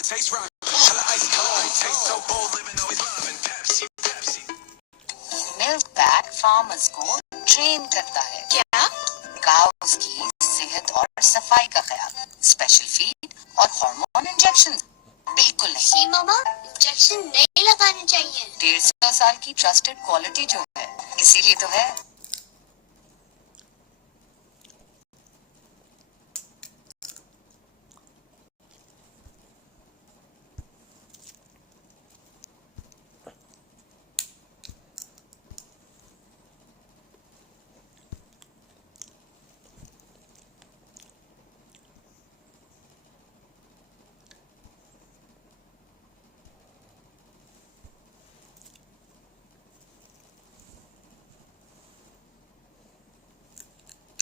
the taste rock. Color ice, taste so bold, living always loving Pepsi, Pepsi. Milk pack farmers को train करता है क्या cows की सेहत और सफाई का ख्याल स्पेशल फीड और हार्मोन इंजेक्शन बिल्कुल नहीं मामा इंजेक्शन नहीं लगाने चाहिए 150 साल की ट्रस्टेड क्वालिटी जो है इसीलिए तो है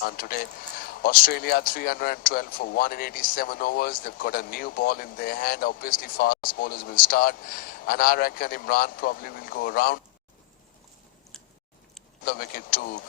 And today, Australia 312 for 1 in 87 overs. They've got a new ball in their hand. Obviously, fast bowlers will start. And I reckon Imran probably will go around the wicket to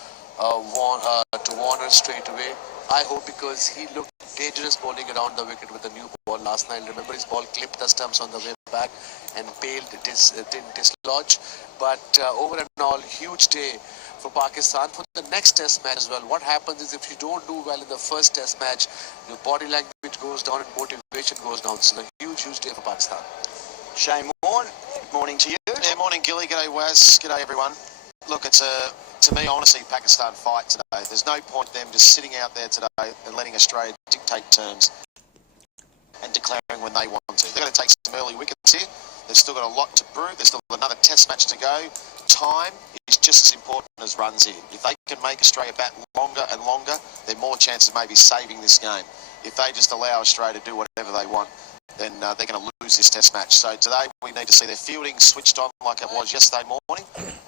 Warner straight away. I hope because he looked dangerous bowling around the wicket with the new ball last night. Remember his ball clipped the stumps on the way back and didn't dislodge. But over and all, huge day for Pakistan for the next test match as well. What happens is if you don't do well in the first test match, your body language goes down and motivation goes down. So a huge day for Pakistan. Shane Warne, good morning to you. Yeah, morning Gilly, g'day Wes, g'day everyone. Look, to me, I want to see Pakistan fight today. There's no point them just sitting out there today and letting Australia dictate terms and declaring when they want to. They've got to take some early wickets here. They've still got a lot to prove. There's still another test match to go. Time is just as important as runs here. If they can make Australia bat longer and longer, they're more chances of maybe saving this game. If they just allow Australia to do whatever they want, then they're going to lose this test match. So today we need to see their fielding switched on like it was yesterday morning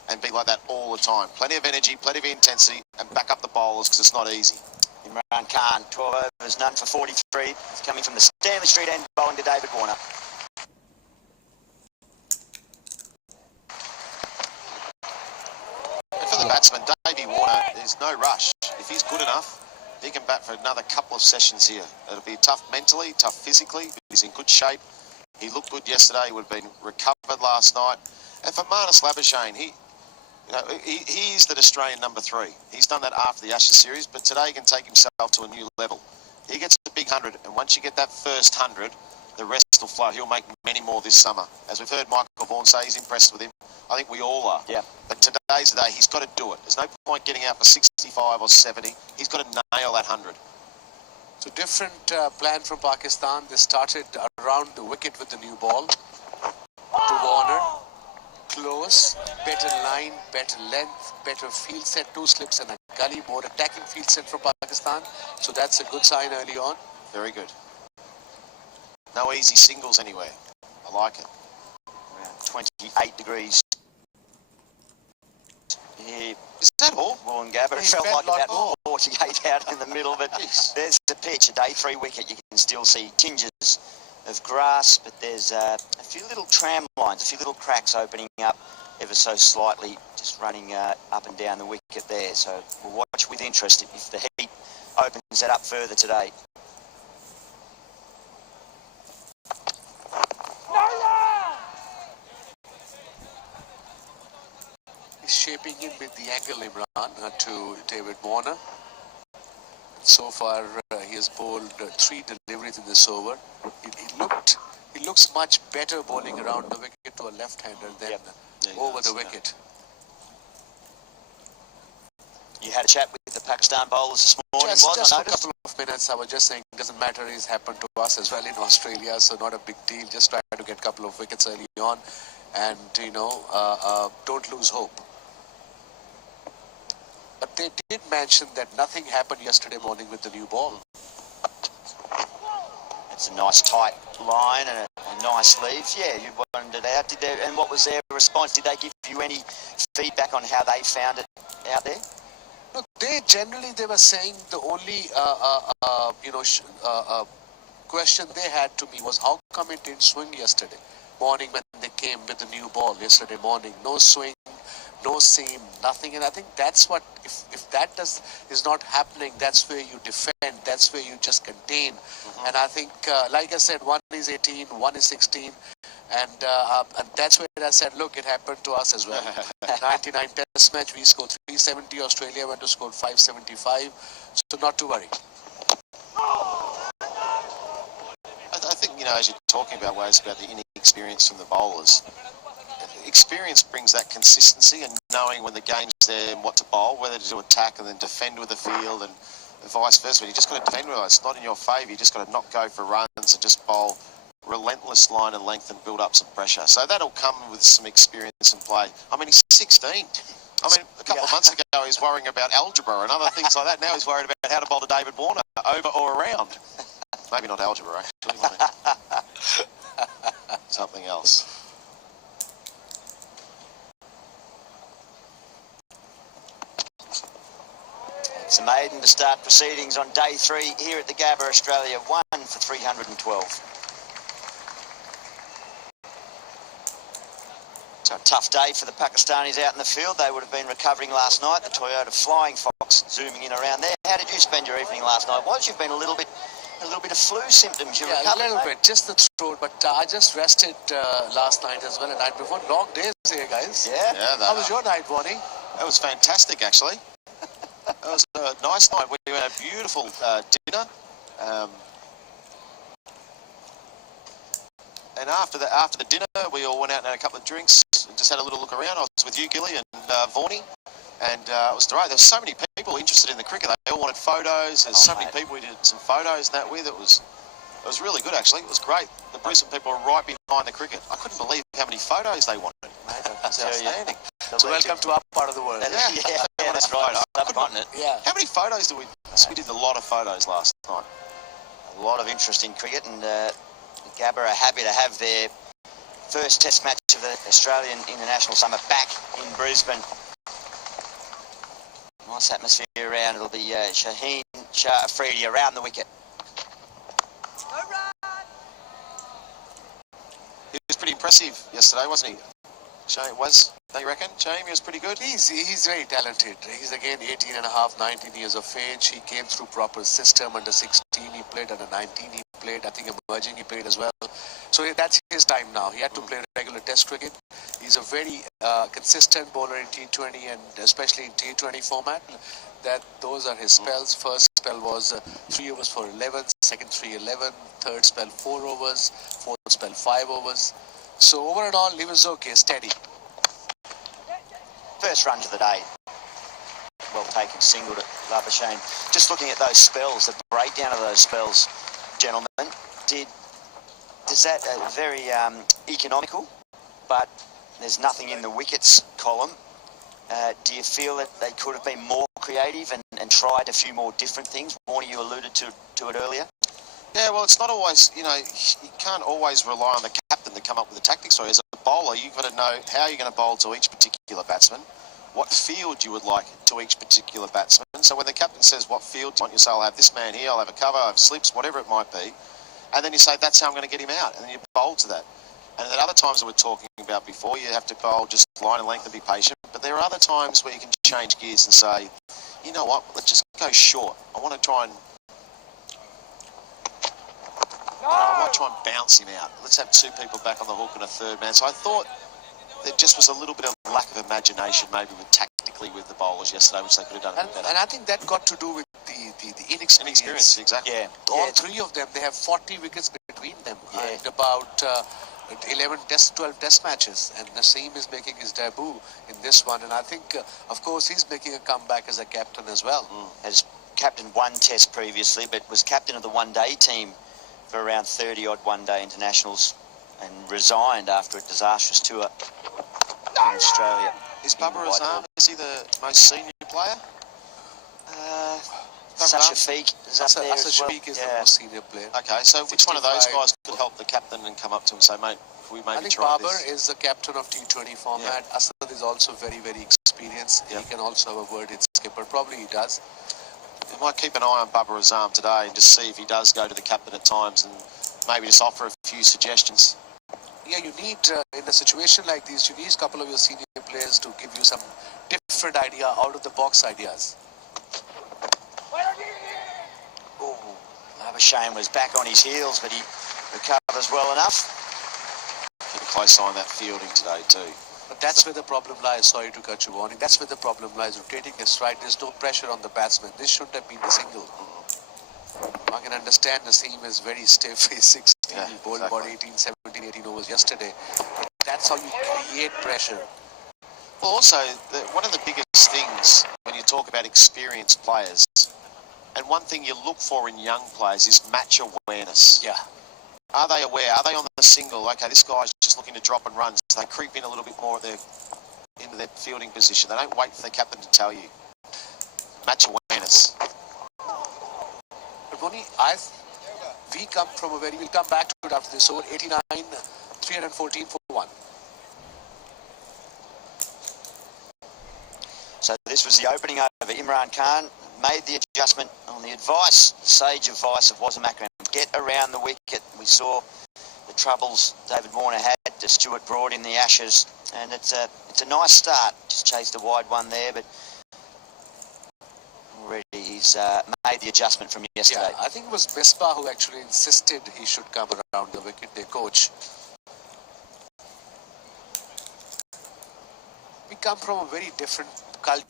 and be like that all the time. Plenty of energy, plenty of intensity and back up the bowlers because it's not easy. Imran Khan, 12 overs, none for 43. He's coming from the Stanley Street end, bowling to David Warner. And for the batsman, Davey Warner, there's no rush. If he's good enough, he can bat for another couple of sessions here. It'll be tough mentally, tough physically, but he's in good shape. He looked good yesterday, he would have been recovered last night. And for Marnus Labuschagne, he is the Australian number 3. He's done that after the Ashes series, but today he can take himself to a new level. He gets a big 100, and once you get that first 100, the rest will flow. He'll make many more this summer. As we've heard Michael Vaughan say, he's impressed with him. I think we all are. Yeah. But today's the day. He's got to do it. There's no point getting out for 65 or 70. He's got to nail that 100. So different plan from Pakistan. They started around the wicket with the new ball to Warner. Close, better line, better length, better field set, 2 slips and a gully, more attacking field set from Pakistan. So that's a good sign early on. Very good. No easy singles anywhere. I like it. Around 28 degrees. Here, is that all? Wollongabba. It felt like about 48 out in the middle, but there's the pitch, a day 3 wicket. You can still see tinges of grass, but there's a few little tram lines, a few little cracks opening up ever so slightly, just running up and down the wicket there. So we'll watch with interest if the heat opens that up further today. He's shaping in with the angle, Imran, to David Warner. So far, he has bowled 3 deliveries in this over. He looks much better bowling around the wicket to a left-hander than over the wicket. You had a chat with the Pakistan bowlers this morning, just a couple of minutes. I was just saying, it doesn't matter. It's happened to us as well in Australia, so not a big deal. Just try to get a couple of wickets early on, and don't lose hope. But they did mention that nothing happened yesterday morning with the new ball. It's a nice tight line and a nice lead. Yeah, you wanted it out. And what was their response? Did they give you any feedback on how they found it out there? No, they were saying the only question they had to me was how come it didn't swing yesterday morning when they came with the new ball yesterday morning. No swing, no seam, nothing. And I think that's what, if that is not happening, that's where you defend, that's where you just contain. And I think, like I said, one is 18, one is 16. And that's where I said, look, it happened to us as well. 99 test match, we scored 370. Australia went to score 575. So not to worry. I think, as you're talking about ways about the inexperience from the bowlers, experience brings that consistency and knowing when the game's there and what to bowl, whether to attack and then defend with the field and vice versa. You just got to defend with it. It's not in your favour. You just got to not go for runs and just bowl relentless line and length and build up some pressure. So that'll come with some experience and play. I mean, he's 16. I mean, a couple of months ago he was worrying about algebra and other things like that. Now he's worried about how to bowl to David Warner, over or around. Maybe not algebra, actually. Something else. It's a maiden to start proceedings on day 3 here at the Gabba, Australia. 1 for 312. So a tough day for the Pakistanis out in the field. They would have been recovering last night. The Toyota Flying Fox zooming in around there. How did you spend your evening last night? You've been a little bit of flu symptoms. You recovered, a little bit, just the throat. But I just rested last night as well, and night before. Long days here, guys. Yeah. How was your night, Bonnie? That was fantastic, actually. It was a nice night. We had a beautiful dinner. And after the dinner, we all went out and had a couple of drinks and just had a little look around. I was with you, Gilly, and Vaughnie. And it was great. There were so many people interested in the cricket. They all wanted photos. There's so many people we did some photos and that with. It was really good, actually. It was great. The Brisbane people were right behind the cricket. I couldn't believe how many photos they wanted. Mate, it was outstanding. So welcome to our part of the world. Yeah, that's right. Subcontinent. Yeah. How many photos did we? We did a lot of photos last night. A lot of interest in cricket, and the Gabba are happy to have their first test match of the Australian international summer back in Brisbane. Nice atmosphere around. It'll be Shaheen Shah Afridi around the wicket. He was pretty impressive yesterday, wasn't he? Shane was, don't you reckon? Shane, he was pretty good. He's very talented. He's again 18 and a half, 19 years of age. He came through proper system. Under 16 he played, under 19 he played. I think emerging he played as well. So that's his time now. He had to play regular test cricket. He's a very consistent bowler in T20 and especially in T20 format. Those are his spells. First spell was 3 overs for 11, second 3-11, third spell 4 overs, fourth spell 5 overs. So over and all, he was okay, steady. First runs of the day. Well taken, single to Labuschagne. Just looking at those spells, the breakdown of those spells, gentlemen, is that very economical, but there's nothing in the wickets column. Do you feel that they could have been more creative and tried a few more different things? Warnie, you alluded to it earlier. Yeah, well, it's not always, you can't always rely on the captain to come up with the tactics. So as a bowler, you've got to know how you're going to bowl to each particular batsman, what field you would like to each particular batsman. So when the captain says what field do you want, you say, I'll have this man here, I'll have a cover, I'll have slips, whatever it might be. And then you say, that's how I'm going to get him out. And then you bowl to that. And at other times that we're talking about before, you have to bowl just line and length and be patient. But there are other times where you can change gears and say, you know what, let's just go short. I want to try and I might try and bounce him out. Let's have 2 people back on the hook and a third man. So I thought there just was a little bit of lack of imagination maybe tactically with the bowlers yesterday, which they could have done a bit better. And I think that got to do with the inexperience. Exactly. Yeah. All 3 of them, they have 40 wickets between them and about 12 test matches. And Naseem is making his debut in this one. And I think, of course, he's making a comeback as a captain as well. Has captained 1 test previously, but was captain of the one-day team for around 30-odd one-day internationals and resigned after a disastrous tour in Australia. Is Babar Azam, is he the most senior player? Shafiq is up there as well. Shafiq is the most senior player. Okay, so which one of those guys could help the captain and come up to him and say, mate, we maybe I think try Babar this? is the captain of T20 format. Asad is also very, very experienced. He can also have a word with skipper. Probably he does. We might keep an eye on Babar Azam today and just see if he does go to the captain at times and maybe just offer a few suggestions. Yeah, you need, in a situation like this, you need a couple of your senior players to give you some different idea, out of the box ideas. Oh, Labuschagne was back on his heels, but he recovers well enough. Keep a close eye on that fielding today too. But that's where the problem lies. Sorry to cut you, Warning. That's where the problem lies. Rotating his stride, there's no pressure on the batsman. This shouldn't have been the single. I can understand the seam is very stiff. He's 16, he bowled about 18, 17, 18 overs yesterday. But that's how you create pressure. Well, also, one of the biggest things when you talk about experienced players, and one thing you look for in young players is match awareness. Yeah. Are they aware? Are they on the single? Okay, this guy's just looking to drop and run. So they creep in a little bit more into their fielding position. They don't wait for the captain to tell you. Match awareness. But Moni, we come from a very, we'll come back to it after this over. 89, 314 for 1. So this was the opening over. Imran Khan made the adjustment on the advice, sage advice of Wasim Akram. Get around the wicket. We saw the troubles David Warner had to Stuart Broad in the Ashes, and it's a nice start. Just chased a wide one there, but already he's made the adjustment from yesterday. Yeah, I think it was Misbah who actually insisted he should come around the wicket, their coach. We come from a very different culture.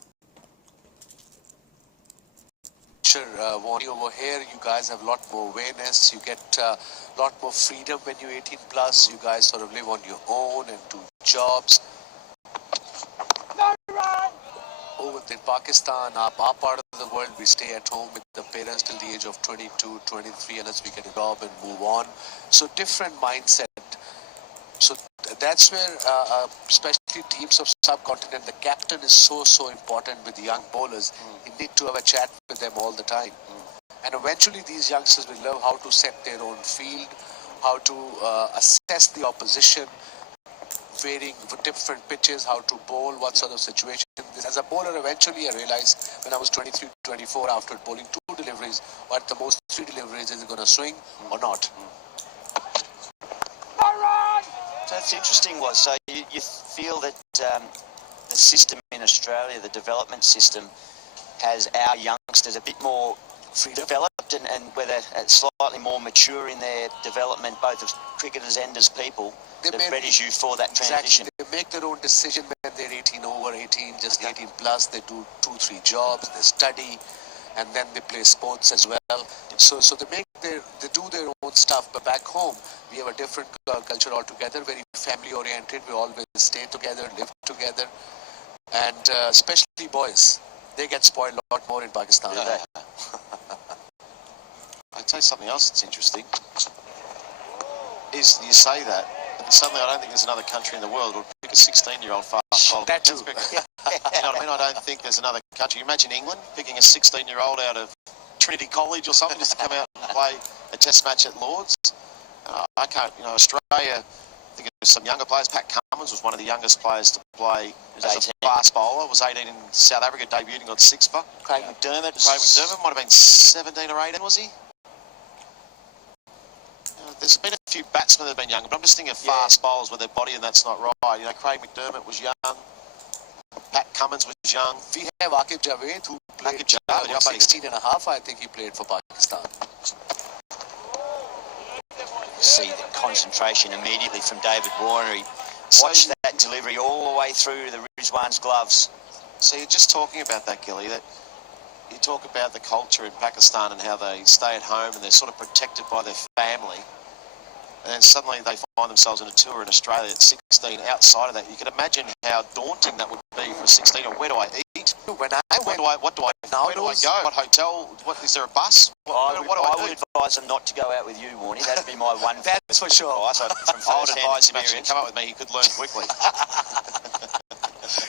Warning over here, you guys have a lot more awareness. You get a lot more freedom when you're 18 plus. You guys sort of live on your own and do jobs. Over in Pakistan, our part of the world, we stay at home with the parents till the age of 22, 23, unless we get a job and move on. So different mindset. So that's where, especially teams of subcontinent, the captain is so important with the young bowlers. You need to have a chat with them all the time. And eventually these youngsters will learn how to set their own field, how to assess the opposition, varying for different pitches, how to bowl, what sort of situation. As a bowler, eventually I realized when I was 23, 24, after bowling 2 deliveries, what the most 3 deliveries, is it going to swing or not? So it's interesting, so you feel that the system in Australia, the development system, has our youngsters a bit more developed and whether slightly more mature in their development, both as cricketers and as people, that readies you for that transition. Exactly. They make their own decision when they're 18, over 18, just 18 plus. They do 2-3 jobs, they study, and then they play sports as well. So they do their own stuff. But back home, we have a different culture altogether, very family oriented. We always stay together, live together, and especially boys, they get spoiled a lot more in Pakistan. Yeah. I'll tell you something else that's interesting. Is you say that, and suddenly I don't think there's another country in the world that would pick a 16-year-old fast bowler. That too. You know what I mean? I don't think there's another country. You imagine England picking a 16-year-old out of Trinity College or something just to come out and play a test match at Lords. I can't, Australia, I think it was some younger players. Pat Cummins was one of the youngest players to play as a fast bowler. Was 18 in South Africa, debuting on 6 for. Craig McDermott might have been 17 or 18, was he? There's been a few batsmen that have been younger, but I'm just thinking of fast bowlers with their body, and that's not right. Craig McDermott was young. Pat Cummins was young. We have Aqib Javed, who played 16 and a half. I think he played for Pakistan. See the concentration immediately from David Warner. He watched that delivery all the way through the Rizwan's gloves. So you're just talking about that, Gilly, that you talk about the culture in Pakistan and how they stay at home and they're sort of protected by their family. And then suddenly they find themselves on a tour in Australia at 16 outside of that. You can imagine how daunting that would be for a 16. Or where do I eat? What do I where do I go? What hotel? Is there a bus? What do I do? would advise him not to go out with you, Warnie. That'd be my one. That's for sure. Advice I would advise him actually come up with me. He could learn quickly.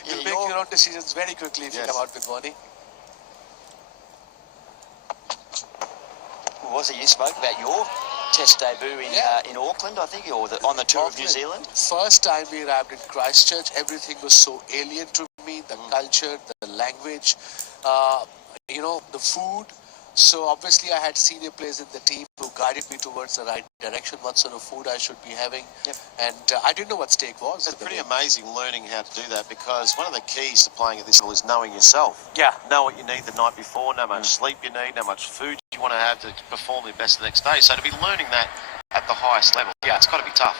You'll make your own decisions very quickly if you come out with Warnie. Was it you spoke about your test debut in Auckland, I think, or on the tour of New Zealand? First time we arrived in Christchurch, everything was so alien to me, the culture, the language, the food. So obviously I had senior players in the team who guided me towards the right direction, what sort of food I should be having. Yep. And I didn't know what steak was. It's pretty amazing learning how to do that, because one of the keys to playing at this level is knowing yourself. Yeah. Know what you need the night before, how much sleep you need, how much food you want to have to perform your best the next day. So to be learning that at the highest level, yeah, it's got to be tough.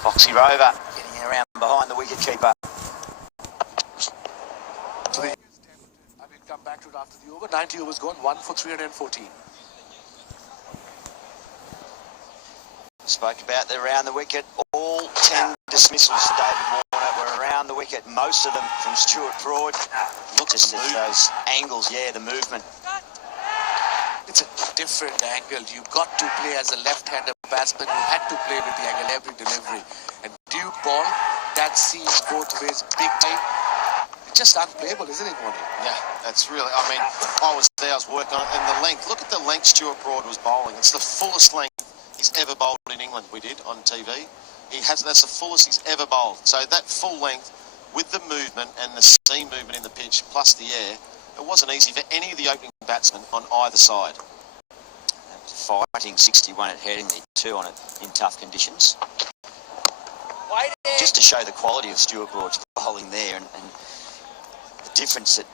Foxy Rover getting around behind the wicketkeeper. So I will come back to it after the over. 90 overs gone, 1 for 314. Spoke about the around the wicket. All 10 dismissals for David Warner were around the wicket. Most of them from Stuart Broad. Look Just at the at movement. those angles, yeah, the movement. It's a different angle. You got to play as a left-hander batsman. You had to play with the angle every delivery. And Duke ball, that sees both ways, big time. It's just unplayable, isn't it, Warnie? Yeah, that's really, I mean, I was there, I was working on it, and the length. Look at the length Stuart Broad was bowling. It's the fullest length he's ever bowled in England, we did on TV. That's the fullest he's ever bowled. So that full length with the movement and the seam movement in the pitch plus the air, it wasn't easy for any of the opening batsmen on either side. Fighting 61 at heading there too on it in tough conditions. Just to show the quality of Stuart Broad's bowling there and the difference that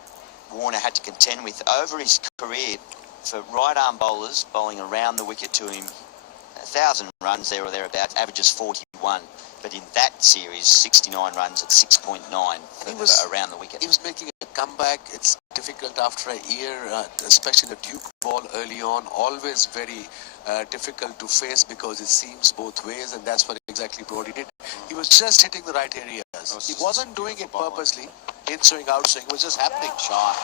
Warner had to contend with over his career for right arm bowlers bowling around the wicket to him. 1,000 runs there or thereabouts, averages 41. But in that series, 69 runs at 6.9 for around the wicket. He was making a comeback. It's difficult after a year, especially the Duke ball early on. Always very difficult to face because it seems both ways, and that's what exactly Brody did. He was just hitting the right areas. He wasn't doing it purposely, in swing, out swing. It was just happening. Shy.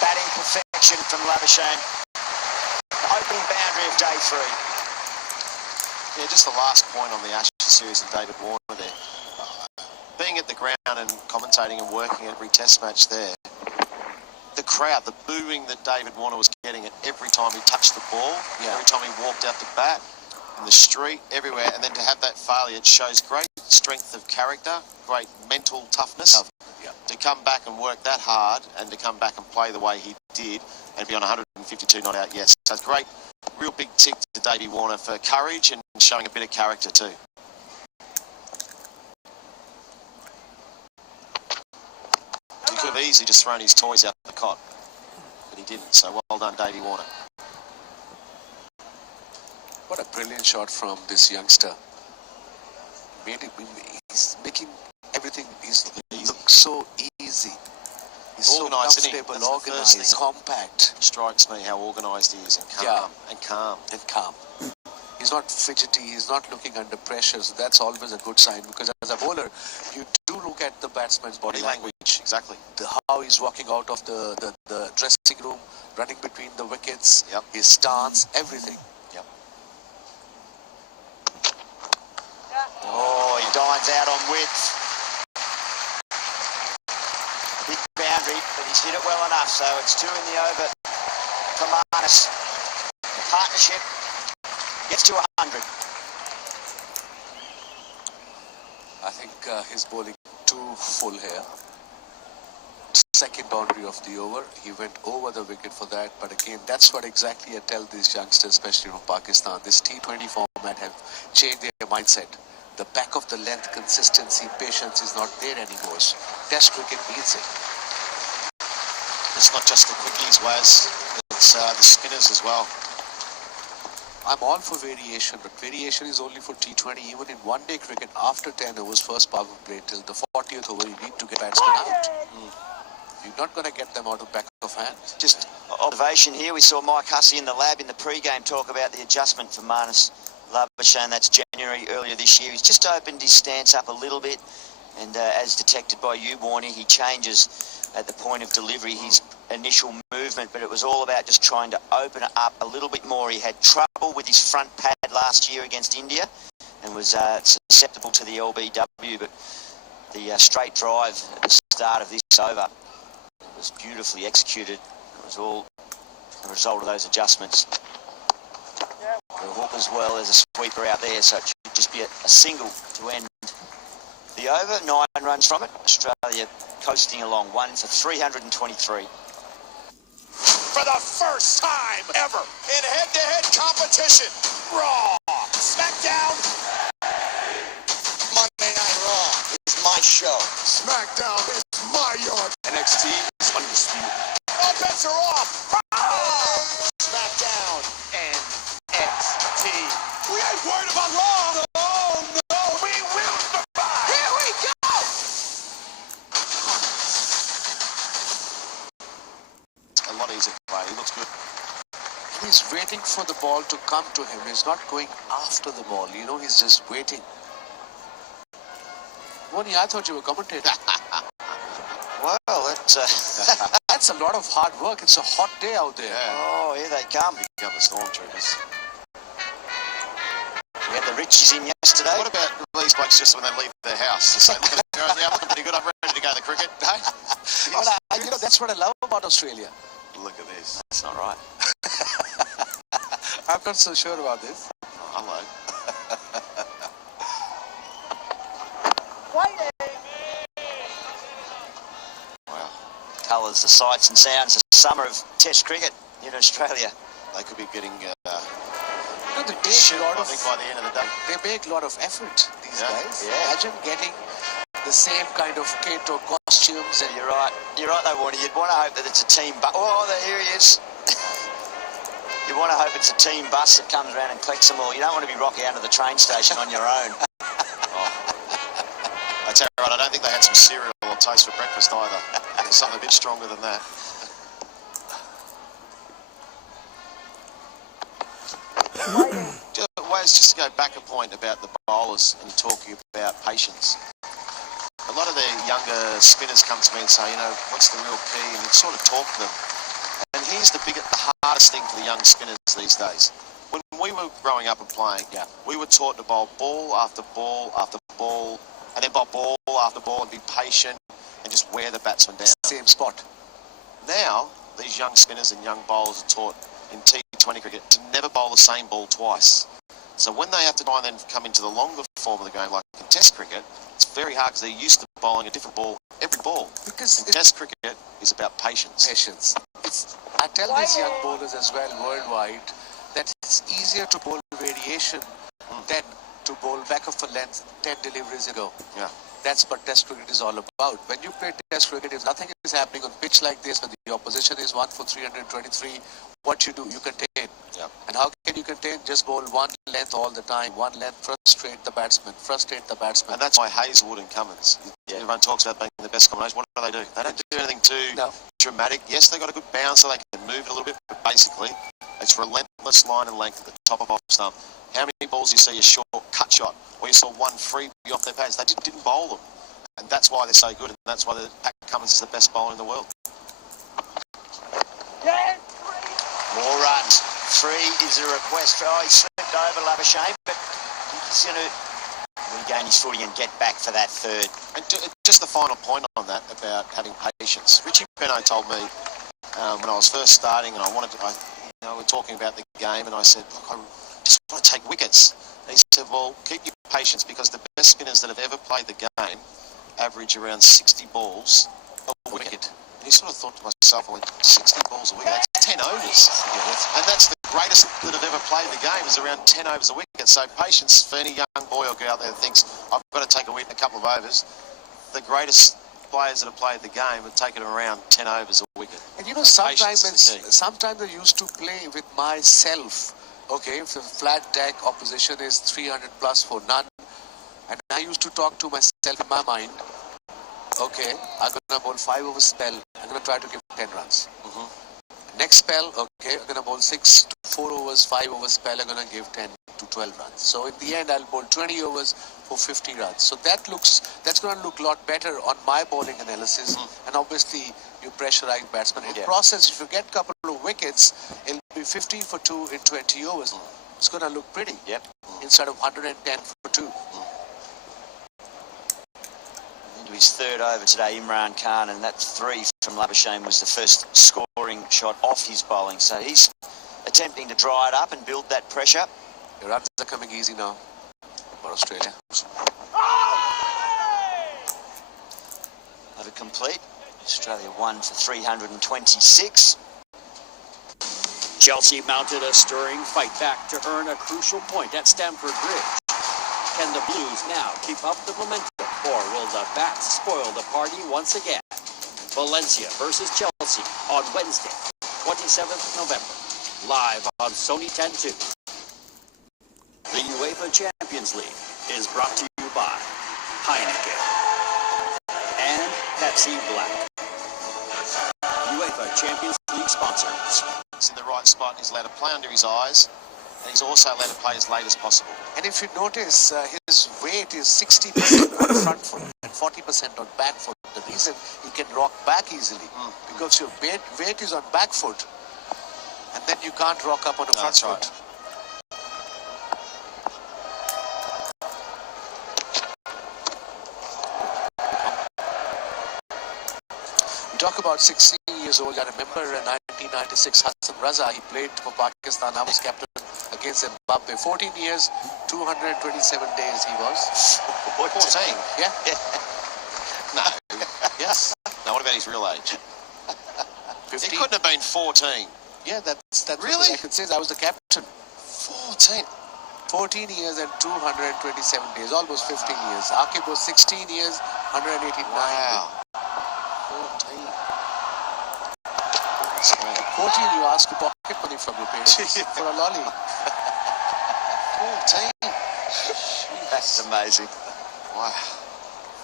Batting perfection from Labuschagne. The opening boundary of day 3. Yeah, just the last point on the Ashes series of David Warner there. Being at the ground and commentating and working every test match there, the crowd, the booing that David Warner was getting at every time he touched the ball, every time he walked out the bat, in the street, everywhere, and then to have that failure, it shows great strength of character, great mental toughness. To come back and work that hard and to come back and play the way he did and be on 152 not out, yes. So it's great, real big tick to Davey Warner for courage and showing a bit of character too. He could have easily just thrown his toys out the cot, but he didn't, so well done Davey Warner. What a brilliant shot from this youngster. He's making everything look so easy. He's so Organised, isn't he? comfortable, That's the first organised, thing. compact. Strikes me how organised he is and calm. And calm. And calm. He's not fidgety, he's not looking under pressure, so that's always a good sign, because as a bowler, you do look at the batsman's body language. Exactly. How he's walking out of the dressing room, running between the wickets, Yep. his stance, everything. Yep. Oh, he dines out on width. Big boundary, but he's hit it well enough, so it's 2 in the over for Marnus. The partnership gets to 100. I think his bowling too full here. Second boundary of the over, he went over the wicket for that, but again, that's what exactly I tell these youngsters, especially from Pakistan. This T20 format have changed their mindset. The back of the length, consistency, patience is not there anymore. Test cricket needs it. It's not just the quickies, Waz. It's the spinners as well. I'm all for variation, but variation is only for T20. Even in one-day cricket, after 10 overs, first power play till the 40th over, you need to get batsmen out. You're not going to get them out of back of hand. Just observation here, we saw Mike Hussey in the lab in the pre-game talk about the adjustment for Marnus Labuschagne. That's January earlier this year. He's just opened his stance up a little bit, and as detected by you, Warnie, he changes at the point of delivery his initial movement, but it was all about just trying to open it up a little bit more. He had trouble with his front pad last year against India and was susceptible to the LBW, but the straight drive at the start of this over was beautifully executed. It was all the result of those adjustments. The hook as well as a sweeper out there, so it should just be a single to end the over. 9 runs from it. Australia coasting along, 1 for 323. for the first time ever in head-to-head competition. Raw, SmackDown, Monday Night Raw is my show. SmackDown is my yard. NXT is undisputed. All bets are off. SmackDown and NXT. We ain't worried about Raw. No, we will survive. Here we go. A lot easier to play. He looks good. He's waiting for the ball to come to him. He's not going after the ball. You know, he's just waiting. Moni, I thought you were commentating. Well, That's a lot of hard work. It's a hot day out there. oh, here they come. Become the stormtroopers. We had the Richies in yesterday. What about these blokes just when they leave their house? They say, look at it, I'm looking pretty good. I'm ready to go to the cricket. No? Well, you know, that's what I love about Australia. Look at this. That's not right. I'm not so sure about this. Oh, hello. Wow. Colours, the sights and sounds, the summer of Test cricket in Australia. They could be getting You know, they make shit, a lot I of, think, by the end of the day. they make a lot of effort, these Yeah. guys. Yeah. Imagine getting the same kind of Kato costumes and You're right. You're right, though, Warnie. You'd want to hope that it's a team bus. Oh, here he is. You want to hope it's a team bus that comes around and collects them all. You don't want to be rocking out to the train station on your own. I tell you what, I don't think they had some cereal or toast for breakfast either. There's something a bit stronger than that. Wes, just to go back a point about the bowlers and talking about patience. A lot of the younger spinners come to me and say, you know, what's the real key? And you sort of talk to them. And here's the hardest thing for the young spinners these days. When we were growing up and playing, we were taught to bowl ball after ball after ball, and then bowl ball after ball and be patient and just wear the batsman down. same spot. Now, these young spinners and young bowlers are taught in T20 cricket to never bowl the same ball twice. So when they have to try and then come into the longer form of the game, like in Test cricket, it's very hard because they're used to bowling a different ball every ball. Because And Test cricket is about patience. patience. I tell these young bowlers as well worldwide that it's easier to bowl variation than to bowl back of a length 10 deliveries ago. Yeah. That's what Test cricket is all about. When you play Test cricket, if nothing is happening on pitch like this, when the opposition is 1 for 323, what you do, you contain. Yeah. And how can you contain? Just bowl one length all the time. One length, frustrate the batsman. And that's why Hazelwood and Cummins, everyone talks about being the best combination. What do? They don't do anything too dramatic. Yes, they got a good bounce so they can move it a little bit, but basically, it's relentless line and length at the top of off stump. How many balls you see a short cut shot, or you saw one freebie off their pads? They just didn't bowl them. And that's why they're so good, and that's why Pat Cummins is the best bowler in the world. More runs. 3 is a request. Oh, he slipped over Labuschagne, but he's going to regain his footing and get back for that third. And just the final point on that about having patience. Richie Beno told me when I was first starting, and we're talking about the game, and I said, look, I just want to take wickets. And he said, well, keep your patience because the best spinners that have ever played the game average around 60 balls a wicket. And you sort of thought to myself, I went, 60 balls a wicket, that's 10 overs. And that's the greatest that have ever played the game, is around 10 overs a wicket. So patience for any young boy or girl out there that thinks, I've got to take a couple of overs. The greatest players that have played the game have taken around 10 overs a wicket. And you know, sometimes I used to play with myself. Okay, if the flat deck opposition is 300 plus for none, and I used to talk to myself in my mind, okay, I'm going to bowl 5 over spell, I'm going to try to give 10 runs. Next spell, okay, I'm going to bowl 6 to 4 overs, 5 over spell, I'm going to give 10 to 12 runs. So in the end, I'll bowl 20 overs for 50 runs. So that's going to look a lot better on my bowling analysis, and obviously you pressurize batsmen. In process, if you get a couple of wickets, it'll be 50 for 2 in 20 overs. It's going to look pretty. Instead of 110 for 2. Into his third over today, Imran Khan, and that 3 from Labuschagne was the first scoring shot off his bowling. So he's attempting to dry it up and build that pressure. The runs are coming easy now for Australia. Over complete. Australia 1 for 326. Chelsea mounted a stirring fight back to earn a crucial point at Stamford Bridge. Can the Blues now keep up the momentum, or will the Bats spoil the party once again? Valencia versus Chelsea on Wednesday, 27th November, live on Sony 10-2. The UEFA Champions League is brought to you by Heineken and Pepsi Black. UEFA Champions League sponsors. He's in the right spot. He's allowed to play under his eyes, and he's also allowed to play as late as possible. And if you notice, his weight is 60% on front foot and 40% on back foot. The reason he can rock back easily, because your weight is on back foot, and then you can't rock up on the front foot. Right. You talk about 16 years old. I remember in 1996, Hassan Raza, he played for Pakistan. I was captain against Zimbabwe. 14 years, 227 days he was. 14? Yeah. No. Yes. Now, what about his real age? 15. He couldn't have been 14. Yeah, that's Really? what I can say. I was the captain. 14? 14 years and 227 days, almost 15 years. Akib was 16 years, 189. Wow. 14. That's great. 14, you ask for pocket money from your parents for a lolly. 14? That's amazing. Wow.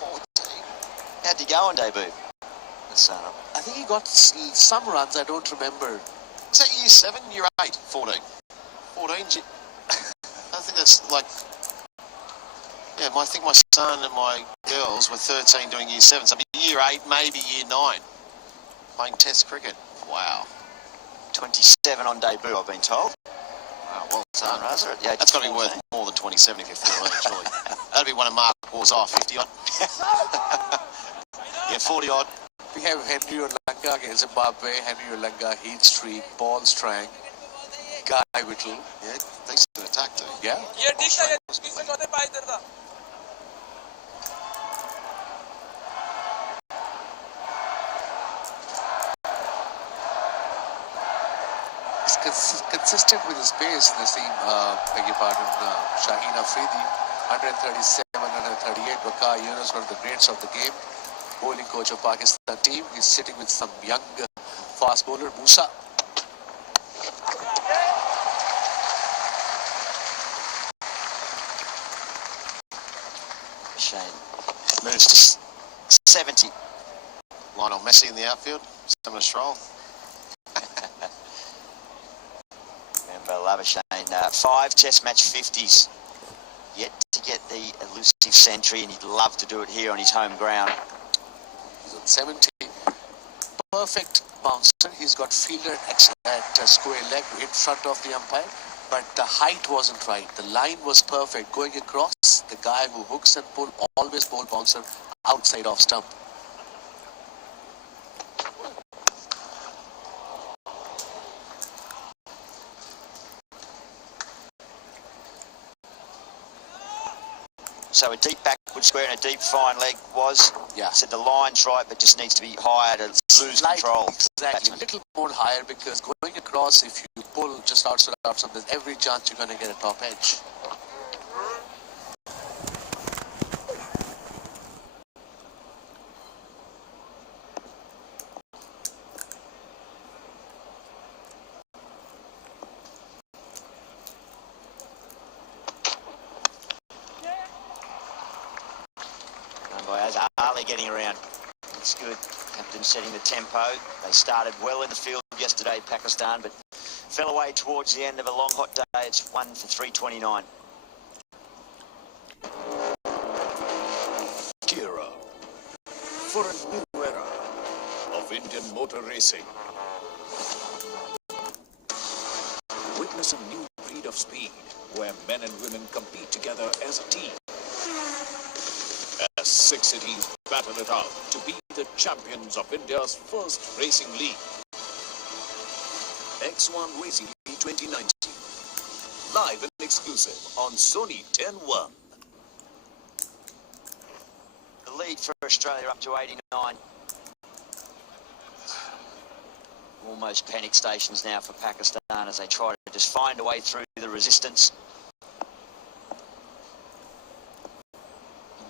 14. How'd you go on debut? I think he got some runs, I don't remember. Is that year 7, year 8? 14. 14? I think that's like... Yeah, I think my son and my girls were 13 doing year 7, so year 8, maybe year 9, playing test cricket. Wow. 27 on debut, I've been told. Wow, well done. Raza at the age That's got to of be worth 14. more than 27 if you're 14, surely. That'd be one of Mark Wars off, 50 odd. Yeah, 40 odd. We have Henry Olanga against Zimbabwe, Henry Olanga, Heat Streak, Paul Strang, Guy Whittle. Yeah, decent attack too. Yeah. He's consistent with his pace, Naseem, beg your pardon, Shaheen Afridi, 137, 138. Waqar Yunus, one of the greats of the game, bowling coach of Pakistan team. He's sitting with some young fast bowler, Musa. Shane moves to 70. Lionel Messi in the outfield, similar stroll. Remember, Labuschagne, 5 test match 50s. Yet to get the elusive century, and he'd love to do it here on his home ground. He's on 70. Perfect bouncer. He's got fielder at square leg in front of the umpire, but the height wasn't right. The line was perfect. Going across, the guy who hooks and pull always bowl bouncer outside off stump. So a deep backward square and a deep fine leg was. Yeah. Said the line's right, but just needs to be higher to lose control. Exactly. A little more higher, because going across, if you pull just outside off stump, there's every chance you're going to get a top edge. Ali getting around. It's good. Captain setting the tempo. They started well in the field yesterday, Pakistan, but fell away towards the end of a long, hot day. It's 1 for 329. Kira, for a new era of Indian motor racing. Witness a new breed of speed where men and women compete together as a team. As 6 cities battle it out to be the champions of India's first racing league. X1 Racing League 2019. Live and exclusive on Sony 10-1. The lead for Australia up to 89. Almost panic stations now for Pakistan. as they try to just find a way through the resistance.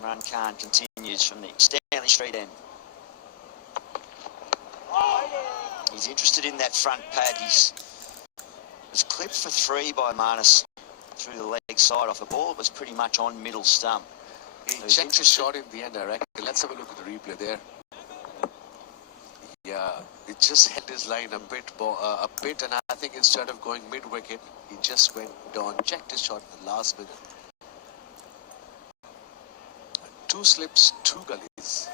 Run Khan continues from the Stanley Street end. He's interested in that front pad. He was clipped for 3 by Marnus through the leg side off a ball. It was pretty much on middle stump. He checked his shot in the end, I reckon. Let's have a look at the replay there. Yeah, it just held his line a bit, and I think instead of going mid-wicket, he just went down, checked his shot at the last minute. 2 slips, 2 gullies.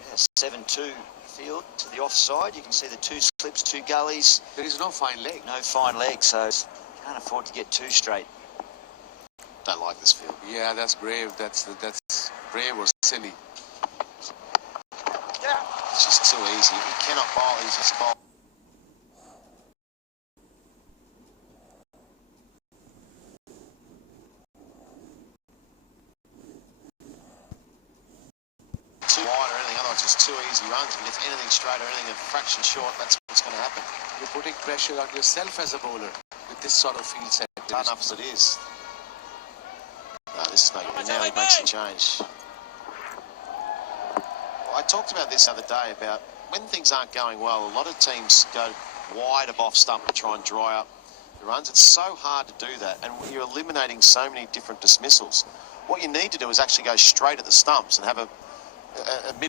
Yeah, 7-2 field to the offside. You can see the 2 slips, 2 gullies. There is no fine leg. No fine leg, so can't afford to get 2 straight. Don't like this field. Yeah, that's brave. That's brave or silly. It's just too easy. He cannot bowl. He's just bowled. Too wide or anything, otherwise it's too easy runs. If he gets anything straight or anything a fraction short, that's what's going to happen. You're putting pressure on yourself as a bowler with this sort of field set. Done enough as it is. No, this is no good. Now he makes a change. Well, I talked about this the other day about when things aren't going well, a lot of teams go wide of off stump to try and dry up the runs. It's so hard to do that, and when you're eliminating so many different dismissals, what you need to do is actually go straight at the stumps and have a mid